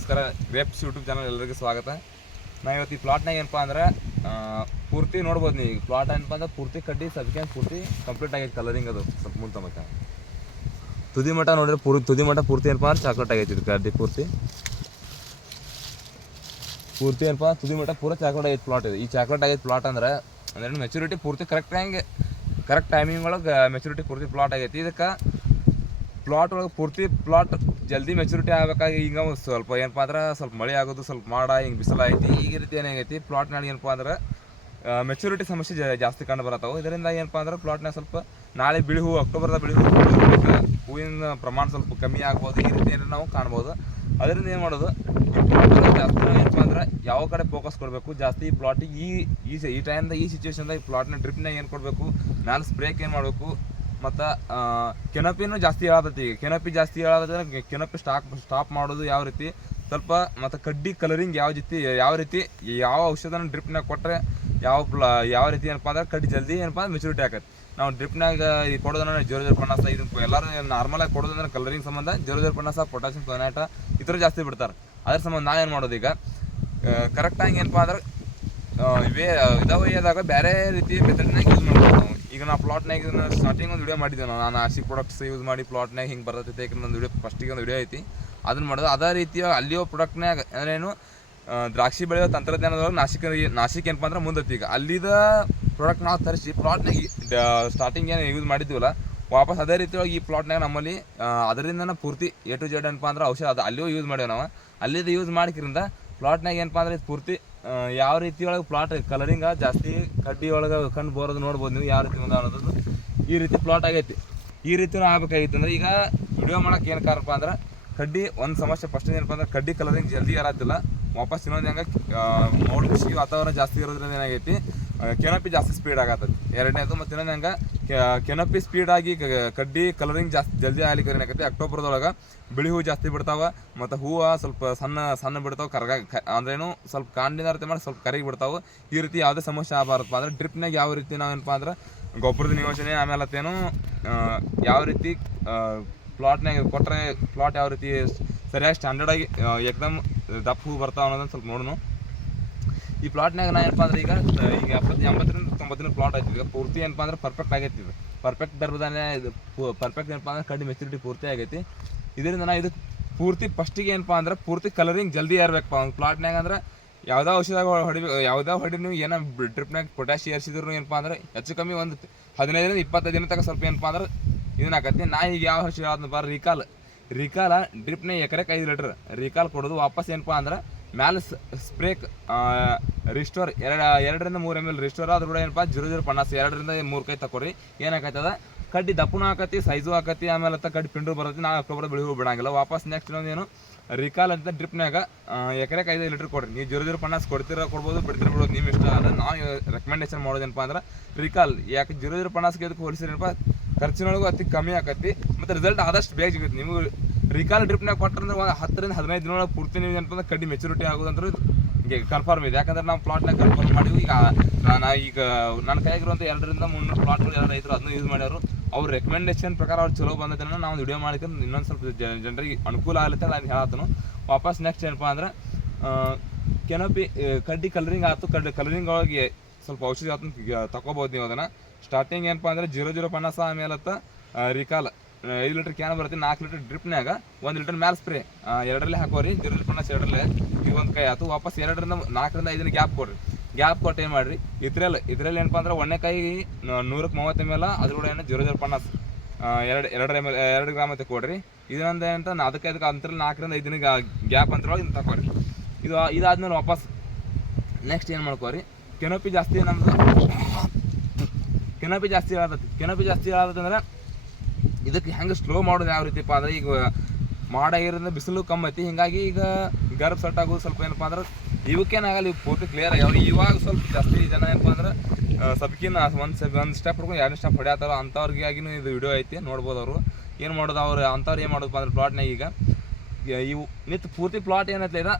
ನಮಸ್ಕಾರ grapes YouTube channel ಎಲ್ಲರಿಗೂ ಸ್ವಾಗತ. ನಾ ಇವತ್ತು ಈ ಪ್ಲಾಟ್ನಾಗ ಏನಪ್ಪ ಅಂದ್ರೆ ಪೂರ್ತಿ ನೋಡ್ಬೋದು ನೀವು. ಈ ಪ್ಲಾಟ್ ಏನಪ್ಪ ಅಂದ್ರೆ ಪೂರ್ತಿ ಕಡ್ಡಿ ಸದ್ಕೆ ಪೂರ್ತಿ ಕಂಪ್ಲೀಟ್ ಆಗೈತೆ ಕಲರಿಂಗ್ ಅದು, ಸ್ವಲ್ಪ ಮುಂದೆ ತಮ್ಮಕ್ಕ ತುದಿ ಮಠ ನೋಡಿದ್ರೆ ಪೂರ್ತಿ ತುದಿ ಮಠ ಪೂರ್ತಿ ಏನಪ್ಪ ಅಂದ್ರೆ ಚಾಕ್ಲೇಟ್ ಆಗೈತಿ ಇದು ಕಡ್ಡಿ ಪೂರ್ತಿ. ಪೂರ್ತಿ ಏನಪ್ಪ, ತುದಿ ಮಠ ಪೂರ ಚಾಕ್ಲೇಟ್ ಆಗೈತೆ ಪ್ಲಾಟ್ ಇದು. ಈ ಚಾಕ್ಲೇಟ್ ಆಗೈತೆ ಪ್ಲಾಟ್ ಅಂದ್ರೆ ಅಂದ್ರೆ ಮೆಚುರಿಟಿ ಪೂರ್ತಿ ಕರೆಕ್ಟ್ ಹಂಗೆ ಕರೆಕ್ಟ್ ಟೈಮಿಂಗ್ ಒಳಗೆ ಮೆಚುರಿಟಿ ಪೂರ್ತಿ ಪ್ಲಾಟ್ ಆಗೈತಿ. ಇದಕ್ಕೆ ಪ್ಲಾಟ್ ಒಳಗೆ ಪೂರ್ತಿ ಪ್ಲಾಟ್ ಜಲ್ದಿ ಮೆಚುರಿಟಿ ಆಗಬೇಕಾಗಿ ಈಗ ಸ್ವಲ್ಪ ಏನಪ್ಪ ಅಂದ್ರೆ ಸ್ವಲ್ಪ ಮಳೆ ಆಗೋದು, ಸ್ವಲ್ಪ ಮಾಡ, ಹಿಂಗೆ ಐತಿ ಈ ರೀತಿ ಏನಾಗೈತಿ? ಪ್ಲಾಟ್ನಾಗ ಏನಪ್ಪ ಅಂದ್ರೆ ಮೆಚುರಿಟಿ ಸಮಸ್ಯೆ ಜಾಸ್ತಿ ಕಂಡು ಬರತ್ತವು. ಇದರಿಂದ ಏನಪ್ಪ ಅಂದ್ರೆ ಪ್ಲಾಟ್ನಾಗ ಸ್ವಲ್ಪ ನಾಳೆ ಬಿಳಿ ಹೂವು, ಅಕ್ಟೋಬರ್ದ ಬಿಳಿ ಹೂವು. ಹೂವಿನ ಪ್ರಮಾಣ ಸ್ವಲ್ಪ ಕಮ್ಮಿ ಆಗ್ಬೋದು, ಈ ರೀತಿ ಏನಾರು ನಾವು ಕಾಣ್ಬೋದು. ಅದರಿಂದ ಏನು ಮಾಡೋದು? ಈ ಪ್ಲಾಟ್ ಜಾಸ್ತಿ ಏನಪ್ಪ ಅಂದ್ರೆ ಯಾವ ಕಡೆ ಫೋಕಸ್ ಕೊಡಬೇಕು? ಜಾಸ್ತಿ ಈ ಪ್ಲಾಟಿಗೆ ಈ ಈ ಟೈಮ್ದಾಗ ಈ ಸಿಚುವೇಶನ್ದಾಗ ಈ ಪ್ಲಾಟ್ನ ಡ್ರಿಪ್ನಾಗ ಏನು ಕೊಡಬೇಕು? ಮ್ಯಾಲೆ ಸ್ಪ್ರೇಕ್ ಏನು ಮಾಡಬೇಕು? ಮತ್ತು ಕೆನಪಿನೂ ಜಾಸ್ತಿ ಹೇಳತೈತಿ. ಈಗ ಕೆನಪಿ ಜಾಸ್ತಿ ಹೇಳತ್ತಂದ್ರೆ ಕೆನಪಿ ಸ್ಟಾಕ್ ಸ್ಟಾಪ್ ಮಾಡೋದು ಯಾವ ರೀತಿ? ಸ್ವಲ್ಪ ಮತ್ತು ಕಡ್ಡಿ ಕಲರಿಂಗ್ ಯಾವ ರೀತಿ ಯಾವ ರೀತಿ, ಯಾವ ಔಷಧನ ಡ್ರಿಪ್ನಾಗ ಕೊಟ್ಟರೆ ಯಾವ ಯಾವ ರೀತಿ ಏನಪ್ಪ ಅಂದ್ರೆ ಕಡ್ಡಿ ಜಲ್ದಿ ಏನಪ್ಪ ಅಂದ್ರೆ ಮೆಚುರಿಟಿ ಆಕತ್ತೆ ನಾವು ಡ್ರಿಪ್ನಾಗ ಈ ಕೊಡೋದನ್ನ ಜೋರ ಜೋರ ಪಣಾಸ ಇದು ಎಲ್ಲರೂ ನಾರ್ಮಲಾಗಿ ಕೊಡೋದಂದ್ರೆ ಕಲರಿಂಗ್ ಸಂಬಂಧ ಜೋರ ಜೋರ ಪಣಾಸ ಪೊಟ್ಯಾಸಿಯಂ ಸೊನಾಟ ಈ ಜಾಸ್ತಿ ಬಿಡ್ತಾರೆ. ಅದ್ರ ಸಂಬಂಧ ನಾವೇನು ಮಾಡೋದು ಈಗ? ಕರೆಕ್ಟಾಗಿ ಏನಪ್ಪ ಅಂದ್ರೆ ಇವೇ, ಇದಾವ ಬೇರೆ ರೀತಿ ಮೆಥಡ್ನಾಗ ಯೂಸ್ ಮಾಡ್ಬೋದು ನಾವು. ಈಗ ನಾ ಪ್ಲಾಟ್ನಾಗ ಸ್ಟಾರ್ಟಿಂಗ್ ಒಂದು ವಿಡಿಯೋ ಮಾಡಿದ್ದೆ ನಾನು ಆಶಿ ಪ್ರಾಡಕ್ಟ್ಸ್ ಯೂಸ್ ಮಾಡಿ ಪ್ಲಾಟ್ನಾಗ ಹಿಂಗೆ ಬರ್ತೈತೆ ಯಾಕಂದ್ರೆ ಒಂದು ವಿಡಿಯೋ ಫಸ್ಟಿಗೆ ಒಂದು ವಿಡಿಯೋ ಐತಿ. ಅದನ್ನ ಮಾಡೋದು, ಅದೇ ರೀತಿಯ ಅಲ್ಲಿಯೋ ಪ್ರಾಡಕ್ಟ್ನಾಗ ಅಂದ್ರೆ ಏನು ದ್ರಾಕ್ಷಿ ಬೆಳೆಯೋ ತಂತ್ರಜ್ಞಾನದೊಳಗೆ ನಾಸಿಕ ನಾಸಿಕ್ ಏನಪ್ಪ ಅಂದ್ರೆ ಮುಂದೈತಿ ಈಗ. ಅಲ್ಲಿದ ಪ್ರಾಡಕ್ಟ್ ನಾವು ತರಿಸಿ ಪ್ಲಾಟ್ನಾಗ ಸ್ಟಾರ್ಟಿಂಗ್ ಏನು ಯೂಸ್ ಮಾಡಿದ್ವಲ್ಲ, ವಾಪಸ್ ಅದೇ ರೀತಿಯೊಳಗೆ ಈ ಪ್ಲಾಟ್ನಾಗ ನಮ್ಮಲ್ಲಿ ಅದರಿಂದನ ಪೂರ್ತಿ ಎ ಟು ಜೆಡ್ ಏನಪ್ಪ ಅಂದ್ರೆ ಔಷಧ, ಅದು ಅಲ್ಲಿಯೂ ಯೂಸ್ ಮಾಡ್ಯಾವ ನಾವು. ಅಲ್ಲಿದ ಯೂಸ್ ಮಾಡಿಕ್ರಿಂದ ಪ್ಲಾಟ್ನಾಗ ಏನಪ್ಪ ಅಂದ್ರೆ ಇದು ಪೂರ್ತಿ ಯಾವ ರೀತಿ ಒಳಗೆ ಪ್ಲಾಟ್ ಕಲರಿಂಗ ಜಾಸ್ತಿ ಕಡ್ಡಿ ಒಳಗೆ ಕಣ್ಣು ಬರೋದು ನೋಡ್ಬೋದು ನೀವು ಯಾವ ರೀತಿ ಮುಂದೆ ಅನ್ನೋದು ಈ ರೀತಿ ಪ್ಲಾಟ್ ಆಗೈತಿ. ಈ ರೀತಿನೂ ಆಗ್ಬೇಕಾಗಿತ್ತು ಅಂದ್ರೆ ಈಗ ವಿಡಿಯೋ ಮಾಡೋಕೆ ಏನು ಕಾರಣಪ್ಪ ಅಂದ್ರೆ ಕಡ್ಡಿ ಒಂದು ಸಮಸ್ಯೆ ಫಸ್ಟ್ ಏನಪ್ಪ ಅಂದ್ರೆ ಕಡ್ಡಿ ಕಲರಿಂಗ್ ಜಲ್ದಿ ಯಾರಾತಿಲ್ಲ ವಾಪಸ್ ಇನ್ನೊಂದು ಹೆಂಗೆ ಮೌಡ್ ಬಿಸಿ ವಾತಾವರಣ ಜಾಸ್ತಿ ಇರೋದ್ರಿಂದ ಏನಾಗೈತಿ ಕೆನಪಿ ಜಾಸ್ತಿ ಸ್ಪೀಡ್ ಆಗತ್ತದ ಎರಡನೇದು ಮತ್ತು ಇನ್ನೊಂದು ಹೆಂಗೆ ಕೆನಪಿ ಸ್ಪೀಡಾಗಿ ಕಡ್ಡಿ ಕಲರಿಂಗ್ ಜಾಸ್ತಿ ಜಲ್ದಿ ಆಗ್ಲಿಕ್ಕೆ ಏನಾಗೈತಿ ಅಕ್ಟೋಬರ್ದೊಳಗೆ ಬಿಳಿ ಹೂವು ಜಾಸ್ತಿ ಬಿಡ್ತಾವೆ, ಮತ್ತು ಹೂವು ಸ್ವಲ್ಪ ಸಣ್ಣ ಸಣ್ಣ ಬಿಡ್ತಾವೆ, ಕರ್ಗ ಅಂದ್ರೇನು ಸ್ವಲ್ಪ ಕಾಂಡಿನ ಅರ್ಥ ಮಾಡಿ ಸ್ವಲ್ಪ ಕರಿಗೆ ಬಿಡ್ತಾವೆ. ಈ ರೀತಿ ಯಾವುದೇ ಸಮಸ್ಯೆ ಆಗಬಾರದಪ್ಪ. ಅಂದ್ರೆ ಡ್ರಿಪ್ನಾಗ ಯಾವ ರೀತಿ ನಾವೇನಪ್ಪ ಅಂದ್ರೆ ಗೊಬ್ಬರದ ನಿಯೋಜನೆ ಆಮೇಲೆ ಅತ್ತೇನು ಯಾವ ರೀತಿ ಪ್ಲಾಟ್ನಾಗ ಕೊಟ್ಟರೆ ಪ್ಲಾಟ್ ಯಾವ ರೀತಿ ಸರಿಯಾಗಿ ಸ್ಟ್ಯಾಂಡರ್ಡಾಗಿ ಎಕ್ದಮ್ ದಪ್ಪ ಹೂ ಬರ್ತಾವೆ ಅನ್ನೋದನ್ನು ಸ್ವಲ್ಪ ನೋಡೋಣ ಈ ಪ್ಲಾಟ್ನಾಗ ನಾ ಏನಪ್ಪ ಅಂದ್ರೆ ಈಗ ಈಗ ಎಪ್ಪತ್ತು ಎಂಬತ್ತರಿಂದ ತೊಂಬತ್ತಿನ ಪ್ಲಾಟ್ ಆಯ್ತು ಈಗ ಪೂರ್ತಿ ಏನಪ್ಪ ಅಂದ್ರೆ ಪರ್ಫೆಕ್ಟ್ ಆಗೈತಿ ಇದು ಪರ್ಫೆಕ್ಟ್ ಗರ್ಭದಾನೆ ಇದು ಪರ್ಫೆಕ್ಟ್ ಏನಪ್ಪ ಅಂದ್ರೆ ಕಡಿಮೆ ಮೆಚುರಿಟಿ ಪೂರ್ತಿ ಆಗೈತಿ. ಇದರಿಂದ ನಾ ಇದು ಪೂರ್ತಿ ಫಸ್ಟಿಗೆ ಏನಪ್ಪ ಅಂದ್ರೆ ಪೂರ್ತಿ ಕಲರಿಂಗ್ ಜಲ್ದಿ ಏರ್ಬೇಕಪ್ಪ. ಒಂದು ಪ್ಲಾಟ್ನಾಗ ಅಂದ್ರೆ ಯಾವ್ದೋ ಔಷಧ ಹೊಡಿಬೇಕು ಯಾವ್ದೋ ಹೊಡಿ ನೀವು ಏನೋ ಡ್ರಿಪ್ನಾಗ ಪೊಟ್ಯಾಶ್ ಏರ್ಸಿದ್ರು ಏನಪ್ಪ ಅಂದ್ರೆ ಹೆಚ್ಚು ಕಮ್ಮಿ ಒಂದು ಹದಿನೈದರಿಂದ ಇಪ್ಪತ್ತೈದು ದಿನ ತನಕ ಸ್ವಲ್ಪ ಏನಪ್ಪ ಅಂದ್ರೆ ಇದನ್ನ ಆಕತಿ ನಾ ಈಗ ಯಾವ ಔಷಧ ಯಾವ್ದು ಬರ ರಿಕಾಲ್ ರಿಕಾಲ ಡ್ರಿಪ್ನ ಎಕರೆಗೆ ಐದು ಲೀಟ್ರ್. ರಿಕಾಲ್ ಕೊಡೋದು ವಾಪಸ್ ಏನಪ್ಪ ಅಂದ್ರೆ ಮ್ಯಾಲೆ ಸ್ಪ್ರೇಕ್ ರಿಸ್ಟೋರ್ ಎರಡು, ಎರಡರಿಂದ ಮೂರು ಎಂ ಎಲ್ ರಿಸ್ಟೋರ್ ಅದ್ರ ಕೂಡ ಏನಪ್ಪ, ಜೀರೋ ಜೀರೋ ಪನ್ನಾಸ್, ಎರಡರಿಂದ ಮೂರು ಕೈ ತಕೊರಿ ಏನಾಗ್ತದ ಕಡ್ಡಿ ದಪ್ಪನೂ ಆಕತಿ ಸೈಜು ಆಕತಿ, ಆಮೇಲೆ ಅತ್ತ ಕಡ್ಡಿ ಪಿಂಡ್ರು ಬರುತ್ತೆ, ನಾವು ಅಕ್ಟೋಬರ್ ಬೆಳಿ ಹೂ ಬಿಡಂಗಿಲ್ಲ. ವಾಪಸ್ ನೆಕ್ಸ್ಟ್ ಇನ್ನೊಂದೇನು ರಿಕಾಲ್ ಅಂತ ಡ್ರಿಪ್ನಾಗ ಎಕರೆಗೆ ಐದು ಲೀಟ್ರ್ ಕೊಡ್ರಿ. ನೀವು ಜೀರೋ ಜೀರೋ ಪನ್ನಾಸ್ ಕೊಡ್ತೀರ ಕೊಡ್ಬೋದು, ಬಿಡ್ತೀರ ಬಿಡೋದು ನಿಮ್ಮ ಇಷ್ಟ. ಅಂದ್ರೆ ನಾವು ರೆಕಮೆಂಡೇಶನ್ ಮಾಡೋದೇನಪ್ಪ ಅಂದ್ರೆ ರಿಕಾಲ್ ಯಾಕೆ ಜೀರೋ ಜೀರೋ ಪನ್ನಾಸ್ಗೆ ಅದಕ್ಕೆ ಹೋಲಿಸಿರೇನಪ್ಪ ಖರ್ಚಿನೊಳಗೂ ಅತಿ ಕಮ್ಮಿ ಆಕತಿ. ಮತ್ತು ರಿಸಲ್ಟ್ ಆದಷ್ಟು ಬೇಗ ಸಿಗುತ್ತೆ. ನೀವು ರಿಕಾಲ್ ಡ್ರಿಪ್ನಾಗ ಕೊಟ್ಟರೆ ಒಂದು ಹತ್ತರಿಂದ ಹದಿನೈದು ದಿನ ಪೂರ್ತಿ ನೀವು ಅಂದ್ರೆ ಕಡ್ಡಿ ಮೆಚುರಿಟಿ ಆಗೋದಂದ್ರೆ ಹಿಂಗೆ ಕನ್ಫರ್ಮ್ ಇದೆ. ಯಾಕಂದ್ರೆ ನಾವು ಪ್ಲಾಟ್ನಾಗ ಕನ್ಫರ್ಮ್ ಮಾಡಿವಿ ಈಗ ನಾನು, ಈಗ ನನ್ನ ಕೈಯಾಗಿರುವಂಥ ಎರಡರಿಂದ ಮುನ್ನೂರು ಪ್ಲಾಟ್ಗಳು ಯಾರು ರೈತರು ಅದನ್ನು ಯೂಸ್ ಮಾಡ್ಯಾರು ಅವ್ರ ರೆಕಮೆಂಡೇಶನ್ ಪ್ರಕಾರ ಅವ್ರು ಚಲೋ ಬಂದದನ್ನ ನಾವು ವಿಡಿಯೋ ಮಾಡಿದ್ರೆ ಇನ್ನೊಂದು ಸ್ವಲ್ಪ ಜನರಿಗೆ ಅನುಕೂಲ ಆಗುತ್ತೆ ನಾನು ಹೇಳತ್ತನು. ವಾಪಸ್ ನೆಕ್ಸ್ಟ್ ಏನಪ್ಪ ಅಂದ್ರೆ ಕೆನಪಿ ಕಡ್ಡಿ ಕಲರಿಂಗ್ ಆಯ್ತು ಕಡ್ಡಿ ಕಲರಿಂಗ್ ಒಳಗೆ ಸ್ವಲ್ಪ ಔಷಧಿ ಆಯ್ತು ತಗೋಬೋದು ನೀವು ಅದನ್ನು. ಸ್ಟಾರ್ಟಿಂಗ್ ಏನಪ್ಪ ಅಂದ್ರೆ ಜೀರೋ ಜೀರೋ ಪನ್ನಾಸ ಆಮೇಲೆ ರಿಕಾಲ್ ಐದು ಲೀಟರ್ ಕ್ಯಾನ್ ಬರುತ್ತೆ, ನಾಲ್ಕು ಲೀಟರ್ ಡ್ರಿಪ್ನಾಗ ಒಂದು ಲೀಟರ್ ಮ್ಯಾಲ್ ಸ್ಪ್ರೇ ಎರಡರಲ್ಲಿ ಹಾಕೋರಿ ಜೀರೋ ಲೀಟರ್ ಪನ್ನಾಸ್ ಎರಡರಲ್ಲೇ. ಈಗ ಒಂದು ಕೈ ಆಯ್ತು ವಾಪಸ್ ಎರಡರಿಂದ ನಾಲ್ಕರಿಂದ ಐದನೇ ಗ್ಯಾಪ್ ಕೊಡ್ರಿ. ಗ್ಯಾಪ್ ಕೊಟ್ಟು ಏನು ಮಾಡಿರಿ? ಇದ್ರಲ್ಲಿ ಇದ್ರಲ್ಲಿ ಏನಪ್ಪ ಅಂದ್ರೆ ಒಣ್ಣೆ ಕೈ ನೂರಕ್ಕೆ ಮೂವತ್ತು ಎಂ ಎಲ್ ಅದ್ರ ಕೂಡ ಏನು ಜೀರೋ ಜೀರೋ ಪನ್ನಾಸ್ ಎರಡು ಎರಡರ ಎಂ ಎಲ್ ಎರಡು ಗ್ರಾಮ್ ಅಂತ ಕೊಡ್ರಿ. ಇದನ್ನೊಂದು ಏನಂತ ಅದಕ್ಕೆ ಅದಕ್ಕೆ ಅಂತರಲ್ಲಿ ನಾಲ್ಕರಿಂದ ಐದು ದಿನ ಗ್ಯಾಪ್ ಅಂತರೊಳಗೆ ಇದನ್ನ ತಗೋರಿ ಇದು ಇದಾದ್ಮೇಲೆ ವಾಪಸ್ ನೆಕ್ಸ್ಟ್ ಏನು ಮಾಡ್ಕೋರಿ? ಕೆನೋಪಿ ಜಾಸ್ತಿ ನಮ್ದು ಕೆನೋಪಿ ಜಾಸ್ತಿ ಹೇಳತೈತಿ ಕೆನೋಪಿ ಜಾಸ್ತಿ ಹೇಳತ್ತಂದ್ರೆ ಇದಕ್ಕೆ ಹೆಂಗೆ ಸ್ಲೋ ಮಾಡೋದು ಯಾವ ರೀತಿಪ್ಪ ಅಂದ್ರೆ ಈಗ ಮಾಡಾಗಿರೋದ್ರಿಂದ ಬಿಸಿಲು ಕಮ್ಮಿ ಐತಿ. ಹಿಂಗಾಗಿ ಈಗ ಗರ್ಭ ಸೆಟ್ ಆಗೋದು ಸ್ವಲ್ಪ ಏನಪ್ಪ ಅಂದ್ರೆ ಇವಕ್ಕೇನಾಗಲ್ಲ ಇವು ಪೂರ್ತಿ ಕ್ಲಿಯರ್ ಆಗ್ಯಾವ ಇವಾಗ ಸ್ವಲ್ಪ ಜಾಸ್ತಿ ಜನ ಏನಪ್ಪ ಅಂದ್ರೆ ಸಬ್ಕಿನ ಒಂದು ಸಬ್ ಒಂದು ಸ್ಟೆಪ್ ಹಿಡ್ಕೊಂಡು ಎರಡು ಸ್ಟೆಪ್ ಹೊಡಿಯತ್ತಾರೋ ಅಂಥವ್ರಿಗೆ ಆಗಿನೂ ಇದು ವಿಡಿಯೋ ಐತಿ, ನೋಡ್ಬೋದು ಅವರು. ಏನು ಮಾಡೋದು ಅವ್ರು ಅಂಥವ್ರು ಏನು ಮಾಡೋದಪ್ಪ ಅಂದ್ರೆ ಪ್ಲಾಟ್ನಾಗ ಈಗ ಇವು ನಿತ್ ಪೂರ್ತಿ ಪ್ಲಾಟ್ ಏನೈತೆ ಇದ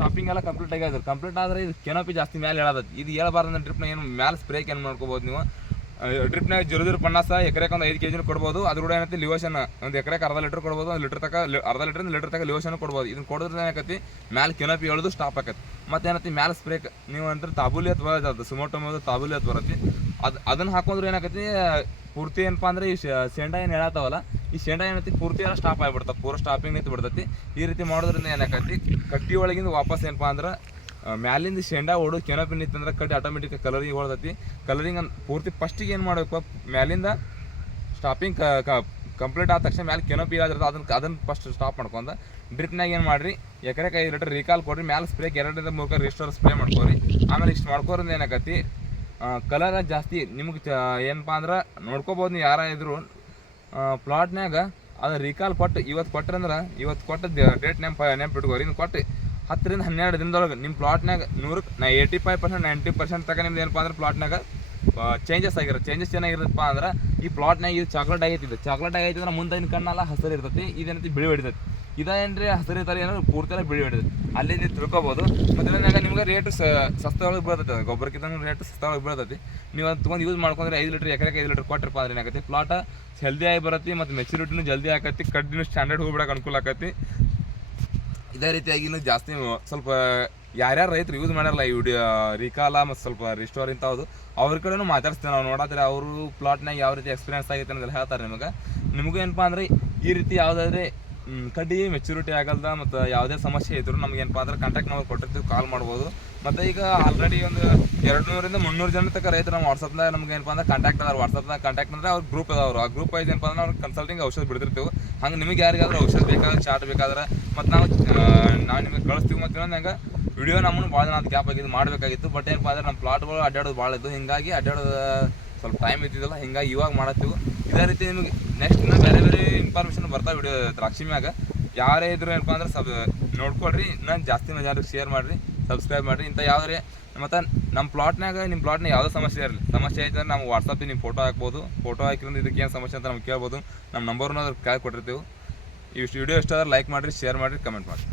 ಟಾಪಿಂಗ್ ಎಲ್ಲ ಕಂಪ್ಲೀಟ್ ಆಗ್ಯದ ಕಂಪ್ಲೀಟ್ ಆದರೆ ಇದು ಕೆನೋಪಿ ಜಾಸ್ತಿ ಮೇಲೆ ಹೇಳೋದೈತಿ. ಇದು ಹೇಳ್ಬಾರ್ದು ಟ್ರಿಪ್ನ ಏನು ಮೇಲೆ ಸ್ಪ್ರೇಕ್ ಏನು ಮಾಡ್ಕೋಬೋದು ನೀವು. ಡ್ರಿಪ್ನಾಗ ಜೀರೋ ಜೀರೋ ಪನ್ನಾಸ ಎಕರೆಗೆ ಒಂದು ಐದು ಕೆ ಜಿನೂ ಕೊಡ್ಬೋದು. ಅದ್ರ ಕೂಡ ಏನೈತಿ ಲಿವೋಷನ್ ಒಂದು ಎಕರೆಗೆ ಅರ್ಧ ಲೀಟರ್ ಕೊಡ್ಬೋದು, ಒಂದು ಲೀಟರ್ ತಕ ಅರ್ಧ ಲೀಟರ್ ಲೀಟರ್ ತಕ ಲಿವೋಷನ್ ಕೊಡ್ಬೋದು. ಇದನ್ನ ಕೊಡೋದ್ರಿಂದ ಏನಾಕತಿ ಮ್ಯಾಲೆ ಕೆನಪಿ ಎಳ್ದು ಸ್ಟಾಪ್ ಆಕತಿ ಮತ್ತೆ ಏನೈತಿ ಮ್ಯಾಲೆ ಸ್ಪ್ರೇ ನೀವು ಅಂದ್ರೆ ತಾಬೂಲಿ ಅಥವಾ ಅದು ಸುಮೋಟೊ ತಾಬೂಲಿ ಅಥವಾ ಬರತಿ ಅದು, ಅದನ್ನ ಹಾಕೊಂಡ್ರೆ ಏನಾಕತಿ ಪೂರ್ತಿ ಏನಪ್ಪ ಅಂದ್ರೆ ಈ ಸೆಂಡ ಏನು ಹೇಳತ್ತಾವಲ್ಲ, ಈ ಸೆಂಡ ಏನೈತಿ, ಪೂರ್ತಿ ಎಲ್ಲ ಸ್ಟಾಪ್ ಆಗಿಬಿಡ್ತಾವ ಪೂರ ಸ್ಟಾಪಿಂಗ್ ನಿಂತು ಬಿಡ್ತೈತಿ ಈ ರೀತಿ ಮಾಡೋದ್ರಿಂದ ಏನಾಕತಿ ಕಟ್ಟಿ ಒಳಗಿಂದ ವಾಪಸ್ ಏನಪ್ಪ ಅಂದ್ರೆ ಮ್ಯಾಲಿಂದ ಶೇಂಡಾ ಓಡು ಕೆನಪಿ ನಿಂತಂದ್ರೆ ಕಡ್ಡಿ ಆಟೋಮೆಟಿಕ್ ಕಲರಿಂಗ್ ಹೊಡ್ದತಿ ಕಲರಿಂಗ್ ಪೂರ್ತಿ ಫಸ್ಟಿಗೆ ಏನು ಮಾಡಬೇಕು, ಮ್ಯಾಲಿಂದ ಸ್ಟಾಪಿಂಗ್ ಕಂಪ್ಲೀಟ್ ಆದ ತಕ್ಷಣ ಮ್ಯಾಲೆ ಕೆನಪಿ ಆಗಿರ್ತದೆ ಅದನ್ನ ಅದನ್ನು ಫಸ್ಟ್ ಸ್ಟಾಪ್ ಮಾಡ್ಕೊಂಡ. ಡ್ರಿಪ್ನಾಗ ಏನು ಮಾಡ್ರಿ ಎಕರೆಕ ಐದು ಲೀಟರ್ ರೀಕಾಲ್ ಕೊಡ್ರಿ, ಮ್ಯಾಲೆ ಸ್ಪ್ರೇ ಎರಡರಿಂದ ಮೂರು ರಿಸ್ಟೋರ್ ಸ್ಪ್ರೇ ಮಾಡ್ಕೋರಿ. ಆಮೇಲೆ ಇಷ್ಟು ಮಾಡ್ಕೋರಿಂದ ಏನಾಗತ್ತಿ ಕಲರ್ ಜಾಸ್ತಿ ನಿಮ್ಗೆ ಏನಪ್ಪಾ ಅಂದ್ರೆ ನೋಡ್ಕೋಬೋದು ನೀವು ಯಾರ ಇದ್ರು. ಪ್ಲಾಟ್ನಾಗ ಅದು ರೀಕಾಲ್ ಕೊಟ್ಟು ಇವತ್ತು ಕೊಟ್ರಂದ್ರೆ ಇವತ್ತು ಕೊಟ್ಟ ಡೇಟ್ ನೆಂಪ ನೆಂಪು ಇಟ್ಕೋರಿ ಇನ್ನು ಕೊಟ್ಟು ಹತ್ತರಿಂದ ಹನ್ನೆರಡು ದಿನದೊಳಗೆ ನಿಮ್ಮ ಪ್ಲಾಟ್ನಾಗ ನೂರಕ್ಕೆ ನಾ eighty five percent ninety percent ತಗ ನಿಮ್ದು ಏನಪ್ಪ ಅಂದ್ರೆ ಪ್ಲಾಟ್ನಾಗ ಚೇಂಜಸ್ ಆಗಿರೋ ಚೇಂಜಸ್ ಏನಾಗಿರತ್ತಪ್ಪ ಅಂದ್ರೆ ಈ ಪ್ಲಾಟ್ನಾಗ ಇದು ಚಾಕ್ಲೇಟ್ ಆಗೈತಿ ಇದು ಚಾಕ್ಲೇಟ್ ಆಗೈತಿ ಅಂದ್ರೆ ಮುಂದಿನ ಕಣ್ಣೆಲ್ಲ ಹಸಿರು ಇರ್ತೈತಿ ಇದೇನೈತಿ ಬಿಳಿ ಹೊಡಿತೈತಿ. ಇದೇನ್ರಿ ಹಸಿರು ಇರ್ತಾರೆ ಏನಾದ್ರು ಪೂರ್ತಿ ಎಲ್ಲ ಬಿಳಿ ಹೊಡಿತೈತಿ. ಅಲ್ಲಿ ನೀವು ತಿಳ್ಕೊಬೋದು. ಮತ್ತು ನಿಮ್ಗೆ ರೇಟ್ ಸಸ್ತ ಒಳಗೆ ಬೀಳ್ತೈತೆ ಗೊಬ್ಬರಕ್ಕಿಂತ ರೇಟ್ ಸಸ್ತ ಒಳಗೆ ಬೀಳ್ತೈತಿ. ನೀವು ಅದು ತೊಗೊಂಡು ಯೂಸ್ ಮಾಡ್ಕೊಂಡ್ರೆ ಐದು ಲೀಟರ್ ಎಕರೆಗೆ ಐದು ಲೀಟರ್ ಕೊಟ್ಟರಪ್ಪ ಅಂದ್ರೆ ಏನಾಗತ್ತೆ? ಪ್ಲಾಟ್ ಹೆಲ್ದಿ ಆಗಿ ಬರತ್ತೆ ಮತ್ತು ಮೆಚುರಿಟಿನೂ ಜಲ್ದಿ ಆಕತಿ ಕಡ್ಡಿನೂ ಸ್ಟ್ಯಾಂಡರ್ಡ್ ಹೋಗ್ಬಿಡಕ್ಕೆ ಅನುಕೂಲ ಇದೇ ರೀತಿಯಾಗಿ ಇನ್ನು ಜಾಸ್ತಿ ಸ್ವಲ್ಪ ಯಾರ್ಯಾರು ರೈತರು ಯೂಸ್ ಮಾಡ್ಯಾರಲ್ಲ ಈ ವಿಡಿಯೋ, ರಿಕಾಲ ಮತ್ತು ಸ್ವಲ್ಪ ರಿಸ್ಟೋರ್ ಇಂಥವ್ದು, ಅವ್ರ ಕಡೆನೂ ಮಾತಾಡ್ಸ್ತೇವೆ ನಾವು. ನೋಡಾದ್ರೆ ಅವರು ಪ್ಲಾಟ್ನಾಗ ಯಾವ ರೀತಿ ಎಕ್ಸ್ಪೀರಿಯನ್ಸ್ ಆಗೈತೆ ಅನ್ನೋದೆಲ್ಲ ಹೇಳ್ತಾರೆ ನಿಮಗೆ. ನಿಮಗೂ ಏನಪ್ಪ ಅಂದ್ರೆ ಈ ರೀತಿ ಯಾವುದಾದ್ರೆ ಕಡ್ಡಿ ಮೆಚುರಿಟಿ ಆಗಲ್ದ ಮತ್ತು ಯಾವುದೇ ಸಮಸ್ಯೆ ಇದ್ರು ನಮ್ಗೆ ಏನಪ್ಪ ಅಂದ್ರೆ ಕಾಂಟ್ಯಾಕ್ಟ್ ನಂಬರ್ ಕೊಟ್ಟಿರ್ತೀವಿ ಕಾಲ್ ಮಾಡ್ಬೋದು. ಮತ್ತು ಈಗ ಆಲ್ರೆಡಿ ಒಂದು ಎರಡು ನೂರಿಂದ ಮುನ್ನೂರು ಜನ ತನಕ ರೈತರು ನಮ್ಮ ವಾಟ್ಸಪ್ನಾಗ ನಮ್ಗೆ ಏನಪ್ಪ ಅಂದ್ರೆ ಕಾಂಟ್ಯಾಕ್ಟ್ ಅದಾರ. ವಾಟ್ಸಪ್ನಾಗ ಕಾಂಟ್ಯಾಕ್ಟ್ ಅಂದ್ರೆ ಅವ್ರ ಗ್ರೂಪ್ ಅದಾವ್ರು ಆ ಗ್ರೂಪ್ ವೈಸ್ ಏನಪ್ಪ ಅಂದ್ರೆ ಅವ್ರು ಕನ್ಸಲ್ಟಿಂಗ್ ಔಷಧ ಬಿಡ್ತಿರ್ತೀವಿ. ಹಂಗೆ ನಿಮಗೆ ಯಾರಿಗಾದ್ರೂ ಔಷಧ ಬೇಕಾದ್ರೆ, ಚಾಟ್ ಬೇಕಾದ್ರೆ ಮತ್ತು ನಾವು ನಾವು ನಿಮಗೆ ಕಳಿಸ್ತೀವಿ ಮತ್ತು ಹೆಂಗೆ ವಿಡಿಯೋ ನಮ್ಮನ್ನು ಭಾಳ ದಿನ ಗ್ಯಾಪ್ ಆಗಿದ್ದು ಮಾಡಬೇಕಾಗಿತ್ತು. ಬಟ್ ಏನಪ್ಪ ಅಂದ್ರೆ ನಮ್ಮ ಪ್ಲಾಟ್ಗಳು ಅಡ್ಡಾಡೋದು ಭಾಳ ಇದ್ದು ಹಿಂಗಾಗಿ ಅಡ್ಡಾಡೋದು ಸ್ವಲ್ಪ ಟೈಮ್ ಇದ್ದಿದ್ದಲ್ಲ, ಹಿಂಗಾಗಿ ಇವಾಗ ಮಾಡತ್ತೀವಿ. ಇದೇ ರೀತಿ ನಿಮಗೆ ನೆಕ್ಸ್ಟ್ ಇನ್ನೂ ಬೇರೆ ಬೇರೆ ಇನ್ಫಾರ್ಮೇಷನ್ ಬರ್ತಾವೆ ವಿಡಿಯೋ ದ್ರಾಕ್ಷಿ ಮ್ಯಾಗ. ಯಾರೇ ಇದ್ರು ಏನಪ್ಪ ಅಂದ್ರೆ ಸಬ್, ನೋಡ್ಕೊಳ್ರಿ, ಇನ್ನೂ ಜಾಸ್ತಿ ಜನರಿಗೆ ಶೇರ್ ಮಾಡಿರಿ ಸಬ್ಸ್ಕ್ರೈಬ್ ಮಾಡಿರಿ. ಇಂಥ ಯಾವ್ದ್ರೆ, ಮತ್ತು ನಮ್ಮ ಪ್ಲಾಟ್ನಾಗ ನಿಮ್ಮ ಪ್ಲಾಟ್ನಾಗ ಯಾವುದೇ ಸಮಸ್ಯೆ ಇರಲಿ. ಸಮಸ್ಯೆ ಐತೆ ನಾವು ವಾಟ್ಸಪ್ಪಿಗೆ ನಿಮ್ಮ ಫೋಟೋ ಹಾಕ್ಬೋದು. ಫೋಟೋ ಹಾಕಿದ್ರೆ ಇದಕ್ಕೆ ಏನು ಸಮಸ್ಯೆ ಅಂತ ನಮ್ಗೆ ಕೇಳ್ಬೋದು. ನಮ್ಮ ನಂಬರ್ನ ಅದ್ರ ಕೊಟ್ಟಿರ್ತೀವಿ ಈ ವಿಡಿಯೋ ಇಷ್ಟ ಆದ್ರೆ ಲೈಕ್ ಮಾಡಿರಿ ಶೇರ್ ಮಾಡಿರಿ ಕಮೆಂಟ್ ಮಾಡಿರಿ.